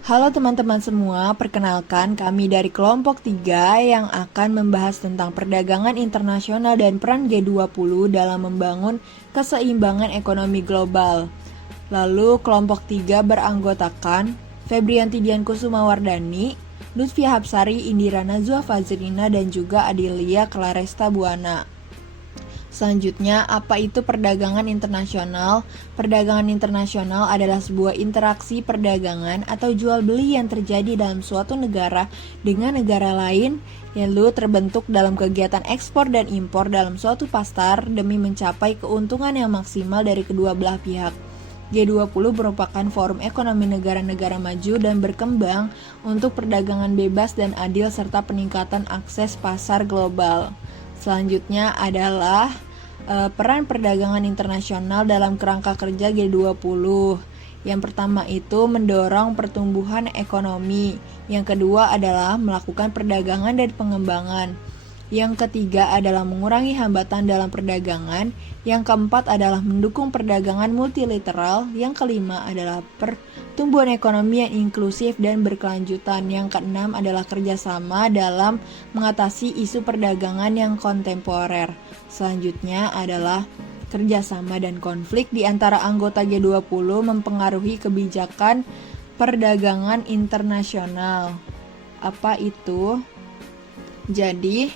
Halo teman-teman semua, perkenalkan kami dari kelompok 3 yang akan membahas tentang perdagangan internasional dan peran G20 dalam membangun keseimbangan ekonomi global. Lalu kelompok 3 beranggotakan Febrianti Dian Kusuma Wardani, Lutfi Hapsari, Indira Najwa Fazrina, dan juga Adilia Claresta Buana. Selanjutnya, apa itu perdagangan internasional? Perdagangan internasional adalah sebuah interaksi perdagangan atau jual beli yang terjadi dalam suatu negara dengan negara lain, yang lalu terbentuk dalam kegiatan ekspor dan impor dalam suatu pasar demi mencapai keuntungan yang maksimal dari kedua belah pihak. G20 merupakan forum ekonomi negara-negara maju dan berkembang untuk perdagangan bebas dan adil serta peningkatan akses pasar global. Selanjutnya adalah peran perdagangan internasional dalam kerangka kerja G20. Yang pertama itu mendorong pertumbuhan ekonomi. Yang kedua adalah melakukan perdagangan dan pengembangan. Yang ketiga adalah mengurangi hambatan dalam perdagangan. Yang keempat adalah mendukung perdagangan multilateral. Yang kelima adalah pertumbuhan ekonomi yang inklusif dan berkelanjutan. Yang keenam adalah kerjasama dalam mengatasi isu perdagangan yang kontemporer. Selanjutnya adalah kerjasama dan konflik di antara anggota G20 mempengaruhi kebijakan perdagangan internasional. Apa itu? Jadi,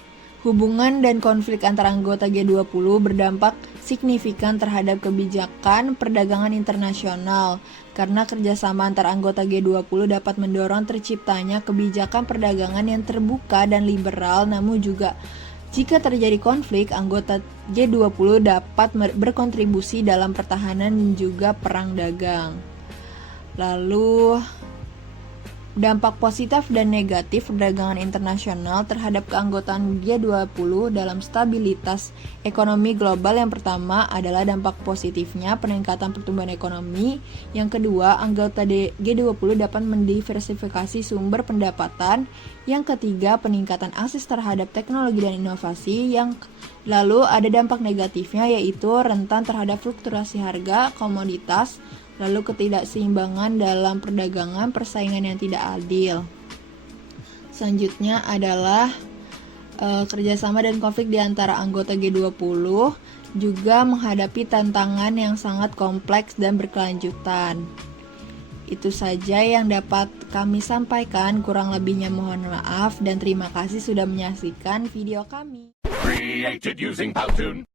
hubungan dan konflik antara anggota G20 berdampak signifikan terhadap kebijakan perdagangan internasional karena kerjasama antara anggota G20 dapat mendorong terciptanya kebijakan perdagangan yang terbuka dan liberal, namun juga jika terjadi konflik, anggota G20 dapat berkontribusi dalam pertahanan dan juga perang dagang. Lalu, dampak positif dan negatif perdagangan internasional terhadap keanggotaan G20 dalam stabilitas ekonomi global. Yang pertama adalah dampak positifnya peningkatan pertumbuhan ekonomi. Yang kedua, anggota G20 dapat mendiversifikasi sumber pendapatan. Yang ketiga, peningkatan akses terhadap teknologi dan inovasi. Lalu ada dampak negatifnya, yaitu rentan terhadap fluktuasi harga komoditas, lalu ketidakseimbangan dalam perdagangan, persaingan yang tidak adil. Selanjutnya adalah kerjasama dan konflik di antara anggota G20 juga menghadapi tantangan yang sangat kompleks dan berkelanjutan. Itu saja yang dapat kami sampaikan, kurang lebihnya mohon maaf dan terima kasih sudah menyaksikan video kami. Created using Powtoon.